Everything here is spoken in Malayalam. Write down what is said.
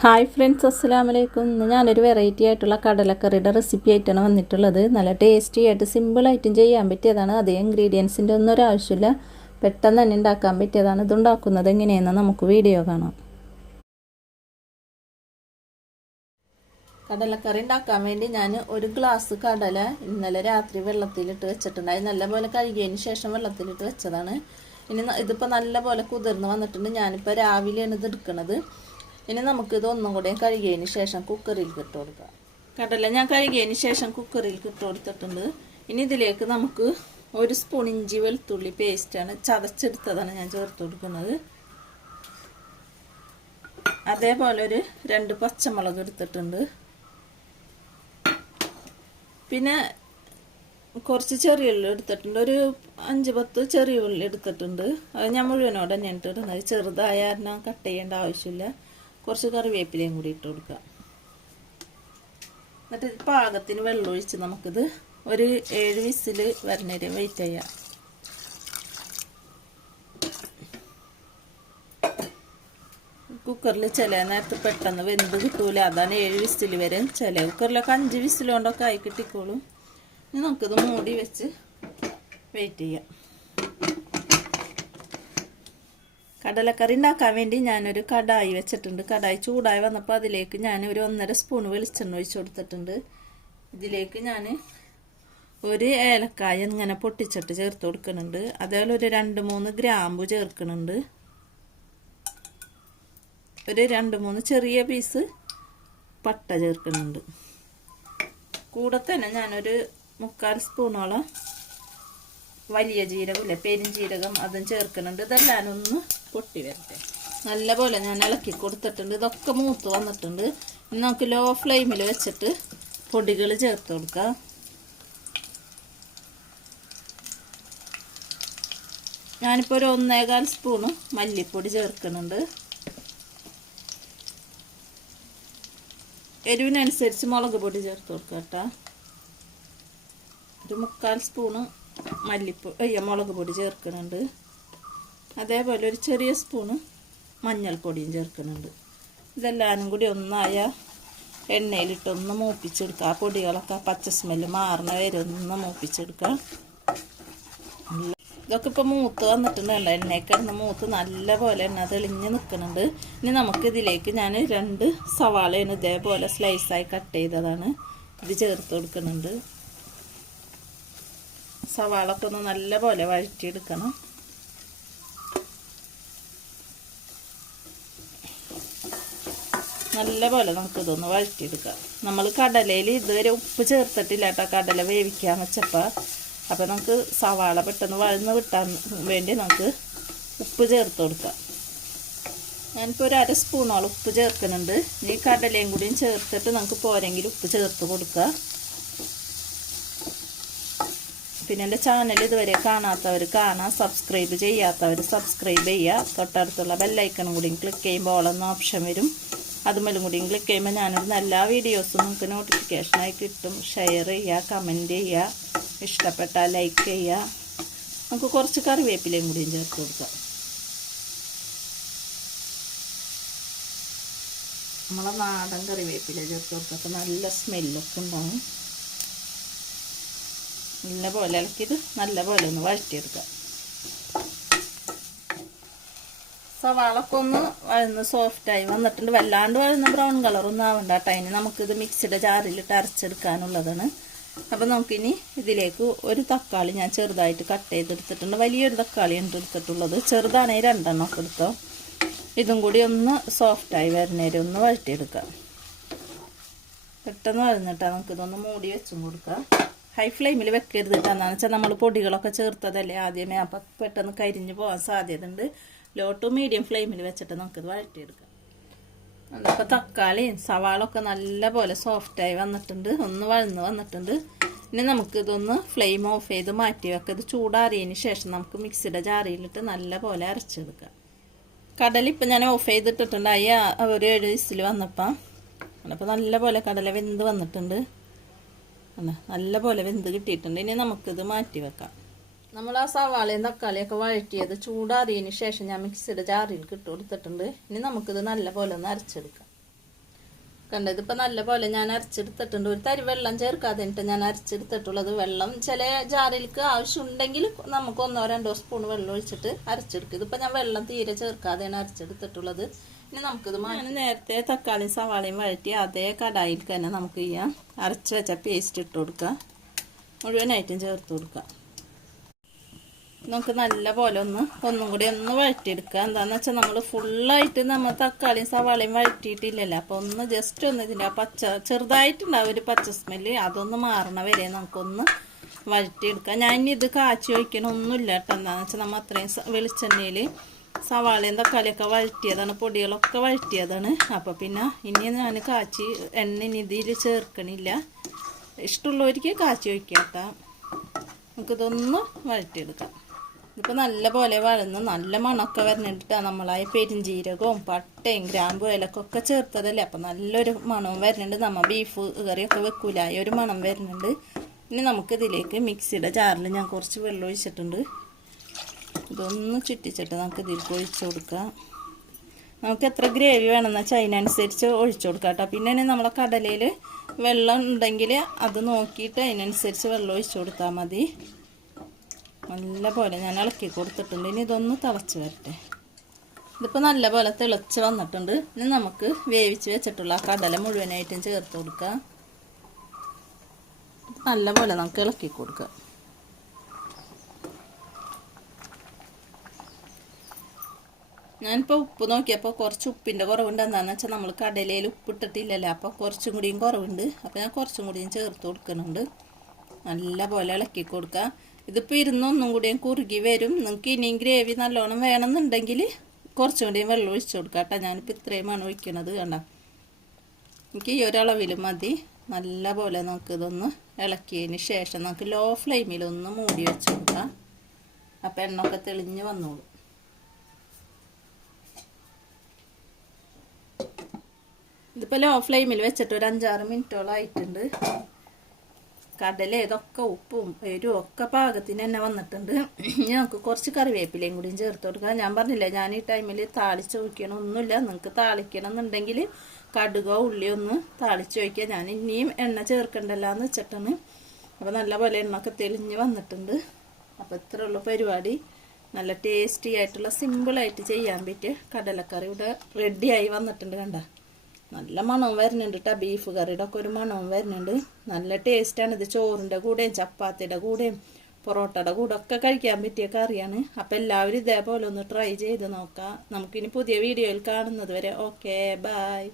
ഹായ് ഫ്രണ്ട്സ് അസ്സലാമു അലൈക്കും. ഇന്ന് ഞാനൊരു വെറൈറ്റി ആയിട്ടുള്ള കടലക്കറിയുടെ റെസിപ്പി ആയിട്ടാണ് വന്നിട്ടുള്ളത്. നല്ല ടേസ്റ്റി ആയിട്ട് സിമ്പിളായിട്ടും ചെയ്യാൻ പറ്റിയതാണ്. അതേ ഇൻഗ്രീഡിയൻസിന്റെ ഒന്നും ഒരു ആവശ്യമില്ല. പെട്ടെന്ന് തന്നെ ഉണ്ടാക്കാൻ പറ്റിയതാണ്. ഇത് ഉണ്ടാക്കുന്നത് എങ്ങനെയെന്ന് നമുക്ക് വീഡിയോ കാണാം. കടലക്കറി ഉണ്ടാക്കാൻ വേണ്ടി ഞാൻ ഒരു ഗ്ലാസ് കടല ഇന്നലെ രാത്രി വെള്ളത്തിലിട്ട് വെച്ചിട്ടുണ്ടായി. നല്ലപോലെ കഴുകിയതിന് ശേഷം വെള്ളത്തിലിട്ട് വെച്ചതാണ്. ഇനി ഇതിപ്പോൾ നല്ലപോലെ കുതിർന്ന് വന്നിട്ടുണ്ട്. ഞാനിപ്പോൾ രാവിലെയാണ് ഇത് എടുക്കുന്നത് ഇനി നമുക്കിത് ഒന്നും കൂടെ കഴുകിയതിന് ശേഷം കുക്കറിൽ ഇട്ട് കൊടുക്കാം. കടല ഞാൻ കഴുകിയതിന് ശേഷം കുക്കറിൽ ഇട്ട് കൊടുത്തിട്ടുണ്ട്. ഇനി ഇതിലേക്ക് നമുക്ക് ഒരു സ്പൂൺ ഇഞ്ചി വെളുത്തുള്ളി പേസ്റ്റാണ് ചതച്ചെടുത്തതാണ് ഞാൻ ചേർത്ത് കൊടുക്കുന്നത്. അതേപോലെ ഒരു രണ്ട് പച്ചമുളക് എടുത്തിട്ടുണ്ട്. പിന്നെ കുറച്ച് ചെറിയ ഉള്ളി എടുത്തിട്ടുണ്ട്. ഒരു അഞ്ച് പത്ത് ചെറിയ ഉള്ളി എടുത്തിട്ടുണ്ട്. അത് ഞാൻ മുഴുവനോടെ തന്നെ ഇട്ടിടുന്നത്. ചെറുതായ കാരണം കട്ട് ചെയ്യേണ്ട ആവശ്യമില്ല. കുറച്ച് കറിവേപ്പിലയും കൂടി ഇട്ട് കൊടുക്കുക. എന്നിട്ട് പാകത്തിന് വെള്ളമൊഴിച്ച് നമുക്കിത് ഒരു ഏഴ് വിസിൽ വരണേരം വെയിറ്റ് ചെയ്യാം. കുക്കറിൽ ചില നേരത്ത് പെട്ടെന്ന് വെന്ത് കിട്ടൂല. അതാണ് ഏഴ് വിസിൽ വരെ. ചില കുക്കറിലൊക്കെ അഞ്ച് വിസിൽ കൊണ്ടൊക്കെ ആയി കിട്ടിക്കോളും. ഇനി നമുക്കിത് മൂടി വെച്ച് വെയിറ്റ് ചെയ്യാം. കടലക്കറി ഉണ്ടാക്കാൻ വേണ്ടി ഞാനൊരു കടായി വെച്ചിട്ടുണ്ട്. കടായി ചൂടായി വന്നപ്പോൾ അതിലേക്ക് ഞാൻ ഒരു ഒന്നര സ്പൂൺ വെളിച്ചെണ്ണ ഒഴിച്ച് കൊടുത്തിട്ടുണ്ട്. ഇതിലേക്ക് ഞാൻ ഒരു ഏലക്കായ ഇങ്ങനെ പൊട്ടിച്ചിട്ട് ചേർത്ത് കൊടുക്കുന്നുണ്ട്. അതേപോലെ ഒരു രണ്ട് മൂന്ന് ഗ്രാമ്പു ചേർക്കുന്നുണ്ട്. ഒരു രണ്ട് മൂന്ന് ചെറിയ പീസ് പട്ട ചേർക്കുന്നുണ്ട്. കൂടെ തന്നെ ഞാനൊരു മുക്കാൽ സ്പൂണോളം വലിയ ജീരകമില്ല പെരുംജീരകം അതും ചേർക്കുന്നുണ്ട്. ഇതെല്ലാം ഒന്ന് പൊട്ടി വരട്ടെ. നല്ലപോലെ ഞാൻ ഇളക്കി കൊടുത്തിട്ടുണ്ട്. ഇതൊക്കെ മൂത്ത് വന്നിട്ടുണ്ട്. ഇനി നമുക്ക് ലോ ഫ്ലെയിമിൽ വെച്ചിട്ട് പൊടികൾ ചേർത്ത് കൊടുക്കാം. ഞാനിപ്പോൾ ഒരു ഒന്നേകാൽ സ്പൂണ് മല്ലിപ്പൊടി ചേർക്കുന്നുണ്ട്. എരിവിനനുസരിച്ച് മുളക് പൊടി ചേർത്ത് കൊടുക്കാം കേട്ടോ. ഒരു മുക്കാൽ സ്പൂണ് മല്ലിപ്പൊടി അയ്യോ മുളക് പൊടി ചേർക്കുന്നുണ്ട്. അതേപോലെ ഒരു ചെറിയ സ്പൂണ് മഞ്ഞൾപ്പൊടിയും ചേർക്കുന്നുണ്ട്. ഇതെല്ലാനും കൂടി ഒന്നായ എണ്ണയിലിട്ടൊന്ന് മൂപ്പിച്ചെടുക്കുക ആ പൊടികളൊക്കെ പച്ച സ്മെല്ല് മാറണ വരെ ഒന്ന് മൂപ്പിച്ചെടുക്കുക ഇതൊക്കെ ഇപ്പോൾ മൂത്ത് വന്നിട്ടുണ്ട് എണ്ണയൊക്കെ ഇടുന്ന മൂത്ത് നല്ല പോലെ എണ്ണ തെളിഞ്ഞ് നിൽക്കുന്നുണ്ട്. ഇനി നമുക്ക് ഇതിലേക്ക് ഞാൻ രണ്ട് സവാളയാണ് ഇതേപോലെ സ്ലൈസായി കട്ട് ചെയ്തതാണ്. ഇത് ചേർത്ത് കൊടുക്കുന്നുണ്ട്. സവാളൊക്കെ ഒന്ന് നല്ല പോലെ വഴറ്റിയെടുക്കണം. നല്ല പോലെ നമുക്കിതൊന്ന് വഴറ്റിയെടുക്കാം. നമ്മൾ കടലയിൽ ഇതുവരെ ഉപ്പ് ചേർത്തിട്ടില്ല കേട്ടോ. കടല വേവിക്കാൻ വെച്ചപ്പോൾ അപ്പോൾ നമുക്ക് സവാള പെട്ടെന്ന് വഴന്ന് വിട്ടാൻ വേണ്ടി നമുക്ക് ഉപ്പ് ചേർത്ത് കൊടുക്കാം. ഞാനിപ്പോൾ ഒരു അര സ്പൂണോളം ഉപ്പ് ചേർക്കുന്നുണ്ട്. ഈ കടലയും കൂടിയും ചേർത്തിട്ട് നമുക്ക് പോരെങ്കിലും ഉപ്പ് ചേർത്ത് കൊടുക്കുക പിന്നെ എന്റെ ചാനൽ ഇതുവരെ കാണാത്തവർ കാണാം സബ്സ്ക്രൈബ് ചെയ്യാത്തവർ സബ്സ്ക്രൈബ് ചെയ്യുക. തൊട്ടടുത്തുള്ള ബെല്ലൈക്കണും കൂടി ക്ലിക്ക് ചെയ്യുമ്പോൾ ഓളെന്ന ഓപ്ഷൻ വരും. അതുമല്ലും കൂടി ക്ലിക്ക് ചെയ്യുമ്പോൾ ഞാനിടുന്ന എല്ലാ വീഡിയോസും നിങ്ങൾക്ക് നോട്ടിഫിക്കേഷനായി കിട്ടും. ഷെയർ ചെയ്യുക കമന്റ് ചെയ്യുക ഇഷ്ടപ്പെട്ടാൽ ലൈക്ക് ചെയ്യുക. നമുക്ക് കുറച്ച് കറിവേപ്പിലയും കൂടിയും ചേർത്ത് കൊടുക്കാം. നമ്മളെ നാടൻ കറിവേപ്പില ചേർത്ത് കൊടുക്കുക അപ്പോൾ നല്ല സ്മെല്ലൊക്കെ ഉണ്ടാവും. നല്ല പോലെ ഇളക്കിയത് നല്ല പോലെ ഒന്ന് വഴറ്റിയെടുക്കുക. സവാളൊക്കെ ഒന്ന് വഴന്ന് സോഫ്റ്റായി വന്നിട്ടുണ്ട്. വല്ലാണ്ട് വഴന്ന് ബ്രൗൺ കളറൊന്നും ആവണ്ട കേട്ടോ. അതിന് നമുക്കിത് മിക്സിയുടെ ജാറിലിട്ട് അരച്ചെടുക്കാനുള്ളതാണ്. അപ്പം നമുക്കിനി ഇതിലേക്ക് ഒരു തക്കാളി ഞാൻ ചെറുതായിട്ട് കട്ട് ചെയ്തെടുത്തിട്ടുണ്ട്. വലിയൊരു തക്കാളിയാണ് എടുത്തിട്ടുള്ളത്. ചെറുതാണെങ്കിൽ രണ്ടെണ്ണം ഒക്കെ എടുത്തോ. ഇതും കൂടി ഒന്ന് സോഫ്റ്റായി വരുന്നേരം ഒന്ന് വഴറ്റിയെടുക്കാം. പെട്ടെന്ന് വരുന്നിട്ടാണ് നമുക്കിതൊന്ന് മൂടി വെച്ചും കൊടുക്കാം. ഹൈ ഫ്ലെയിമിൽ വെക്കരുത് എന്താണെന്ന് വെച്ചാൽ നമ്മൾ പൊടികളൊക്കെ ചേർത്തതല്ലേ ആദ്യമേ. അപ്പം പെട്ടെന്ന് കരിഞ്ഞ് പോകാൻ സാധ്യതയുണ്ട്. ലോ ടു മീഡിയം ഫ്ലെയിമിൽ വെച്ചിട്ട് നമുക്കിത് വഴറ്റിയെടുക്കാം. അപ്പോൾ തക്കാളിയും സവാളൊക്കെ നല്ല പോലെ സോഫ്റ്റായി വന്നിട്ടുണ്ട്. ഒന്ന് വഴന്ന് വന്നിട്ടുണ്ട്. ഇനി നമുക്കിതൊന്ന് ഫ്ലെയിം ഓഫ് ചെയ്ത് മാറ്റി വെക്കുക ഇത് ചൂടാറിയതിന് ശേഷം നമുക്ക് മിക്സിയുടെ ജാറിയിലിട്ട് നല്ലപോലെ അരച്ചെടുക്കാം. കടല ഇപ്പം ഞാൻ ഓഫ് ചെയ്തിട്ടിട്ടുണ്ട്. അയ്യാ ഒരു ഏഴ് വിസിൽ വന്നപ്പം. അപ്പോൾ നല്ലപോലെ കടല വെന്ത് വന്നിട്ടുണ്ട്. നല്ല പോലെ വെന്ത് കിട്ടിയിട്ടുണ്ട്. ഇനി നമുക്കിത് മാറ്റി വെക്കാം. നമ്മൾ ആ സവാളയും തക്കാളിയൊക്കെ വഴറ്റിയത് ചൂടാറിയതിന് ശേഷം ഞാൻ മിക്സിയുടെ ജാറിൽ ഇട്ട് കൊടുത്തിട്ടുണ്ട്. ഇനി നമുക്കിത് നല്ല പോലെ ഒന്ന് അരച്ചെടുക്കാം. കണ്ടത് ഇതിപ്പോൾ നല്ല പോലെ ഞാൻ അരച്ചെടുത്തിട്ടുണ്ട്. ഒരു തരി വെള്ളം ചേർക്കാതെ ഞാൻ അരച്ചെടുത്തിട്ടുള്ളത് വെള്ളം ചില ജാറിലേക്ക് ആവശ്യമുണ്ടെങ്കിൽ നമുക്ക് ഒന്നോ രണ്ടോ സ്പൂൺ വെള്ളം ഒഴിച്ചിട്ട് അരച്ചെടുക്കും. ഇതിപ്പോൾ ഞാൻ വെള്ളം തീരെ ചേർക്കാതെയാണ് അരച്ചെടുത്തിട്ടുള്ളത്. ഇനി നമുക്കിത് മാറ്റി നേരത്തെ തക്കാളിയും സവാളയും വഴറ്റി അതേ കടായിൽ തന്നെ നമുക്ക് ഈ അരച്ച് വെച്ച പേസ്റ്റ് ഇട്ട് കൊടുക്കാം. മുഴുവനായിട്ടും ചേർത്ത് കൊടുക്കാം. നമുക്ക് നല്ല പോലെ ഒന്ന് ഒന്നും കൂടി ഒന്ന് വഴറ്റിയെടുക്കുക എന്താന്ന് വെച്ചാൽ നമ്മൾ ഫുള്ളായിട്ട് നമ്മൾ തക്കാളിയും സവാളയും വഴറ്റിയിട്ടില്ലല്ലോ. അപ്പോൾ ഒന്ന് ജസ്റ്റ് ഒന്ന് ഇതിന്റെ പച്ച ചെറുതായിട്ടുണ്ടാവും ഒരു പച്ച സ്മെല്ല് അതൊന്ന് മാറണ വരെ നമുക്കൊന്ന് വഴറ്റിയെടുക്കാം. ഞാൻ ഇത് കാച്ചി ഒഴിക്കണമൊന്നുമില്ല കേട്ടോ. എന്താണെന്ന് വെച്ചാൽ നമ്മൾ അത്രയും വെളിച്ചെണ്ണയിൽ സവാളയും തക്കാളിയൊക്കെ വഴറ്റിയതാണ് പൊടികളൊക്കെ വഴറ്റിയതാണ്. അപ്പോൾ പിന്നെ ഇനി ഞാൻ കാച്ചി എണ്ണ ഇനി ഇതിൽ ചേർക്കണില്ല. ഇഷ്ടമുള്ളവർക്ക് കാച്ചി ഒഴിക്കാം കേട്ടോ നമുക്കിതൊന്ന് വഴറ്റിയെടുക്കാം. ഇതിപ്പോൾ നല്ല പോലെ വഴന്ന് നല്ല മണമൊക്കെ വരണിട്ടാണ് നമ്മളായ പെരിഞ്ചീരകവും പട്ടയും ഗ്രാമ്പും ഇലക്കൊക്കെ ചേർത്തതല്ലേ? അപ്പം നല്ലൊരു മണവും വരുന്നുണ്ട് നമ്മൾ ബീഫ് കറിയൊക്കെ വെക്കൂലായ ഒരു മണം വരുന്നുണ്ട് ഇനി നമുക്കിതിലേക്ക് മിക്സിയുടെ ജാറിൽ ഞാൻ കുറച്ച് വെള്ളം ഒഴിച്ചിട്ടുണ്ട്. ഇതൊന്ന് ചുറ്റിച്ചിട്ട് നമുക്ക് ഇതിലേക്ക് ഒഴിച്ചു കൊടുക്കാം. നമുക്ക് എത്ര ഗ്രേവി വേണമെന്ന് വെച്ചാൽ അതിനനുസരിച്ച് ഒഴിച്ചു കൊടുക്കാം കേട്ടോ. പിന്നെ നമ്മളെ കടലയിൽ വെള്ളം ഉണ്ടെങ്കിൽ അത് നോക്കിയിട്ട് അതിനനുസരിച്ച് വെള്ളം ഒഴിച്ചു കൊടുത്താൽ മതി. നല്ല പോലെ ഞാൻ ഇളക്കി കൊടുത്തിട്ടുണ്ട്. ഇനി ഇതൊന്ന് തിളച്ച് വരട്ടെ. ഇതിപ്പോൾ നല്ല പോലെ തിളച്ച് വന്നിട്ടുണ്ട്. ഇനി നമുക്ക് വേവിച്ച് വെച്ചിട്ടുള്ള ആ കടല മുഴുവനായിട്ടും ചേർത്ത് കൊടുക്കാം. നല്ല പോലെ നമുക്ക് ഇളക്കി കൊടുക്കാം. ഞാനിപ്പോൾ ഉപ്പ് നോക്കിയപ്പോൾ കുറച്ച് ഉപ്പിന്റെ കുറവുണ്ട് എന്താണെന്ന് വെച്ചാൽ നമ്മൾ കടലയിൽ ഉപ്പിട്ടിട്ടില്ലല്ലോ. അപ്പോൾ കുറച്ചും കൂടിയും കുറവുണ്ട്. അപ്പോൾ ഞാൻ കുറച്ചും കൂടിയും ചേർത്ത് കൊടുക്കുന്നുണ്ട്. നല്ല പോലെ ഇളക്കി കൊടുക്കുക ഇതിപ്പോൾ ഇരുന്നൊന്നും കൂടിയും കുറുകി വരും. നിങ്ങൾക്ക് ഇനിയും ഗ്രേവി നല്ലോണം വേണമെന്നുണ്ടെങ്കിൽ കുറച്ചും കൂടിയും വെള്ളം ഒഴിച്ചു കൊടുക്കാം കേട്ടോ. ഞാനിപ്പോൾ ഇത്രയുമാണ് ഒഴിക്കണത് കണ്ട? എനിക്ക് ഈ ഒരളവിൽ മതി. നല്ല പോലെ നമുക്ക് ഇതൊന്ന് ഇളക്കിയതിന് ശേഷം നമുക്ക് ലോ ഫ്ലെയിമിൽ ഒന്ന് മൂടി വെച്ച് കൊടുക്കാം. അപ്പം എണ്ണൊക്കെ തെളിഞ്ഞ് വന്നോളൂ. ഇതിപ്പോൾ ലോ ഫ്ലെയിമിൽ വെച്ചിട്ട് ഒരു അഞ്ചാറ് മിനിറ്റോളം ആയിട്ടുണ്ട്. കടല ഇതൊക്കെ ഉപ്പും എരിവും ഒക്കെ പാകത്തിന് തന്നെ വന്നിട്ടുണ്ട്. ഞങ്ങൾക്ക് കുറച്ച് കറിവേപ്പിലയും കൂടിയും ചേർത്ത് കൊടുക്കാം. ഞാൻ പറഞ്ഞില്ല ഞാൻ ഈ ടൈമിൽ താളിച്ച് ഒഴിക്കണം ഒന്നുമില്ല. നിങ്ങൾക്ക് താളിക്കണം എന്നുണ്ടെങ്കിൽ കടുകോ ഉള്ളി ഒന്ന് താളിച്ച് ഒഴിക്കുക. ഞാൻ ഇനിയും എണ്ണ ചേർക്കണ്ടല്ലോ എന്ന് വെച്ചിട്ടാണ്. അപ്പോൾ നല്ലപോലെ എണ്ണയൊക്കെ തെളിഞ്ഞ് വന്നിട്ടുണ്ട്. അപ്പോൾ ഇത്ര ഉള്ള പരിപാടി. നല്ല ടേസ്റ്റി ആയിട്ടുള്ള സിമ്പിളായിട്ട് ചെയ്യാൻ പറ്റിയ കടലക്കറി ഇവിടെ റെഡിയായി വന്നിട്ടുണ്ട് കണ്ട. നല്ല മണവും വരുന്നുണ്ട് കേട്ടോ ബീഫ് കറിയുടെ ഒക്കെ ഒരു മണവും വരുന്നുണ്ട്. നല്ല ടേസ്റ്റാണ് ഇത്. ചോറിന്റെ കൂടെയും ചപ്പാത്തിയുടെ കൂടെയും പൊറോട്ടയുടെ കൂടെ ഒക്കെ കഴിക്കാൻ പറ്റിയ കറിയാണ്. അപ്പം എല്ലാവരും ഇതേപോലെ ഒന്ന് ട്രൈ ചെയ്ത് നോക്കാം. നമുക്കിനി പുതിയ വീഡിയോയിൽ കാണുന്നത് വരെ. Okay bye